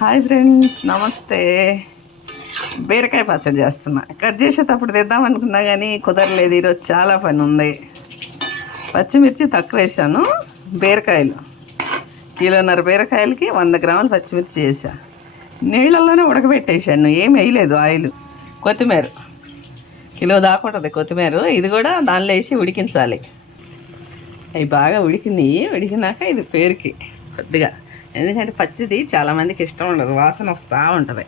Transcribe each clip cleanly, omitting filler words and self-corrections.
Hi friends, నమస్తే. బీరకాయ పచ్చడి చేస్తున్నా. కట్ చేసేటప్పుడు తెద్దాం అనుకున్నా కానీ కుదరలేదు. ఈరోజు చాలా పని ఉంది. పచ్చిమిర్చి తక్కువ వేసాను. బీరకాయలు 1.5 కిలో బీరకాయలకి 100 గ్రాములు పచ్చిమిర్చి వేసా. నీళ్ళల్లోనే ఉడకబెట్టేసాను, ఏం వేయలేదు. ఆయిల్, కొత్తిమీర 1 కిలో దాకా ఉంటుంది కొత్తిమీర. ఇది కూడా దానిలో వేసి ఉడికించాలి. అవి బాగా ఉడికినాక ఇది పేరుకి కొద్దిగా, ఎందుకంటే పచ్చిది చాలామందికి ఇష్టం ఉండదు, వాసన వస్తూ ఉంటుంది.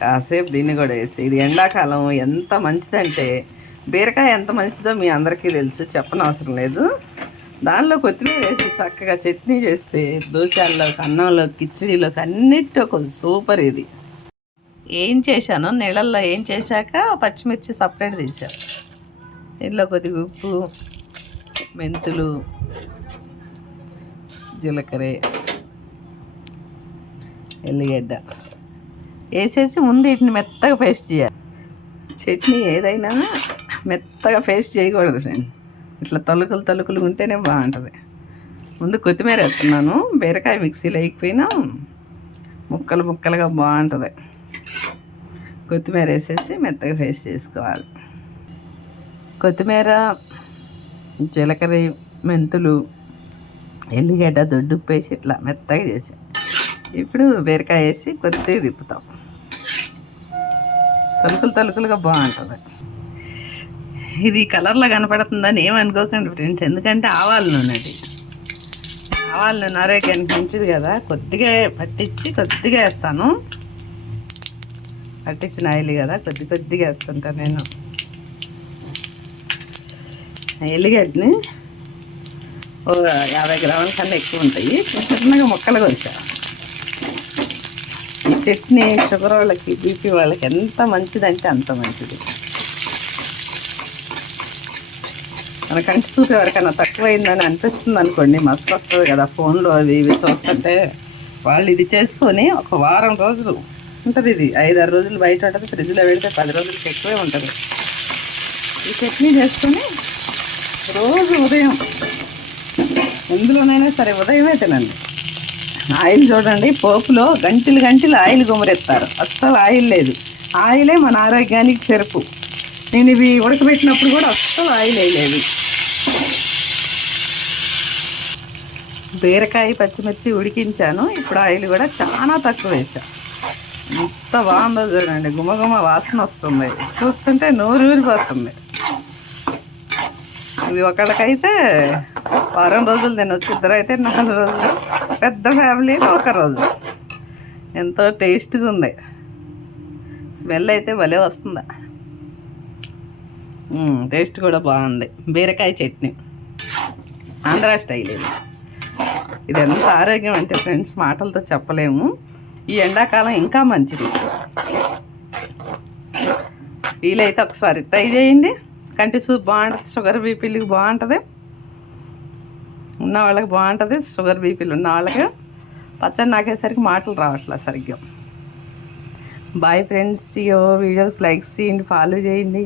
కాసేపు దీన్ని కూడా వేస్తే, ఇది ఎండాకాలం ఎంత మంచిదంటే, బీరకాయ ఎంత మంచిదో మీ అందరికీ తెలుసు, చెప్పనవసరం లేదు. దానిలో కొత్తిమీర వేసి చక్కగా చట్నీ చేస్తే దోశల్లోకి, అన్నంలోకి, కిచడీలోకి అన్నిటి ఒక సూపర్. ఇది ఏం చేశాను, నీళ్ళల్లో ఏం చేశాక పచ్చిమిర్చి సపరేట్ తీసాను. ఇందులో కొద్దిగా ఉప్పు, మెంతులు, జీలకర్ర, ఎల్లిగడ్డ వేసేసి ముందు వీటిని మెత్తగా పేస్ట్ చేయాలి. చట్నీ ఏదైనా మెత్తగా పేస్ట్ చేయకూడదు ఫ్రెండ్, ఇట్లా తలుకులు ఉంటేనే బాగుంటుంది. ముందు కొత్తిమీర వేస్తున్నాను. బీరకాయ మిక్సీలో వేయకపోయినా ముక్కలుగా బాగుంటుంది. కొత్తిమీర వేసేసి మెత్తగా పేస్ట్ చేసుకోవాలి. కొత్తిమీర, జీలకర్ర, మెంతులు, ఎల్లిగడ్డ, దొడ్డుప్పు వేసి ఇట్లా మెత్తగా చేసాం. ఇప్పుడు బీరకాయ వేసి కొద్దిగా తిప్పుతాం. తలుకులుగా బాగుంటుంది. ఇది కలర్లో కనపడుతుందని ఏమనుకోకండి ఫ్రెండ్స్, ఎందుకంటే ఆవాల నూనె, అది ఆవాల నూనె ఆరోగ్యానికి మంచిది కదా. కొద్దిగా పట్టించి కొద్దిగా వేస్తాను. పట్టించిన ఆయిల్ కదా, కొద్దిగా వేస్తుంటాను నేను. ఎల్లిగడ్డని 50 గ్రాముల కన్నా ఎక్కువ ఉంటాయి. చిన్నగా ముక్కలు కోసా. ఈ చట్నీ షుగర్ వాళ్ళకి, బీపీ వాళ్ళకి ఎంత మంచిదంటే అంత మంచిది. మన కంటి చూపు ఎవరికైనా తక్కువైందని అనిపిస్తుంది అనుకోండి, మస్తు వస్తుంది కదా ఫోన్లో అవి ఇవి చూస్తుంటే, వాళ్ళు ఇది చేసుకొని ఒక వారం రోజులు ఉంటుంది. ఇది 5-6 రోజులు బయట ఉంటుంది, ఫ్రిడ్జ్లో పెడితే 10 రోజులకి ఎక్కువే ఉంటుంది. ఈ చట్నీ చేసుకొని రోజు ఉదయం ఎందులోనైనా సరే ఉదయమే తినండి. ఆయిల్ చూడండి, పోపులో గంటలు ఆయిల్ గుమరెత్తారు. అస్సలు ఆయిల్ లేదు. ఆయిలే మన ఆరోగ్యానికి చెరుపు. నేను ఇవి ఉడకబెట్టినప్పుడు కూడా అస్సలు ఆయిల్ వేయలేదు. బీరకాయ పచ్చిమిర్చి ఉడికించాను. ఇప్పుడు ఆయిల్ కూడా చాలా తక్కువ వేసాను. ఎంత బాగుందో చూడండి, గుమగుమ వాసన వస్తుంది. చూస్తుంటే నోరూరిపోతుంది. ఇది ఒకళ్ళకైతే వారం రోజులు తినొచ్చు, 2 అయితే 4 రోజులు, పెద్ద ఫ్యామిలీలో 1 రోజు. ఎంతో టేస్ట్గా ఉంది. స్మెల్ అయితే భలే వస్తుంది. టేస్ట్ కూడా బాగుంది. బీరకాయ చట్నీ ఆంధ్ర స్టైల్. ఇది ఎంత ఆరోగ్యం అంటే ఫ్రెండ్స్, మాటలతో చెప్పలేము. ఈ ఎండాకాలం ఇంకా మంచిది. వీలైతే ఒకసారి ట్రై చేయండి. కంటి చూపు బాగుంటుంది, షుగర్ బీపీలకి బాగుంటుంది, ఉన్న వాళ్ళకి బాగుంటుంది. షుగర్ బీపీలు ఉన్న వాళ్ళకి పచ్చడి నాకేసరికి మాటలు రావట్లేదు సరిగ్గా. బాయ్ ఫ్రెండ్స్, వీడియోస్ లైక్ చేయండి, ఫాలో చేయండి.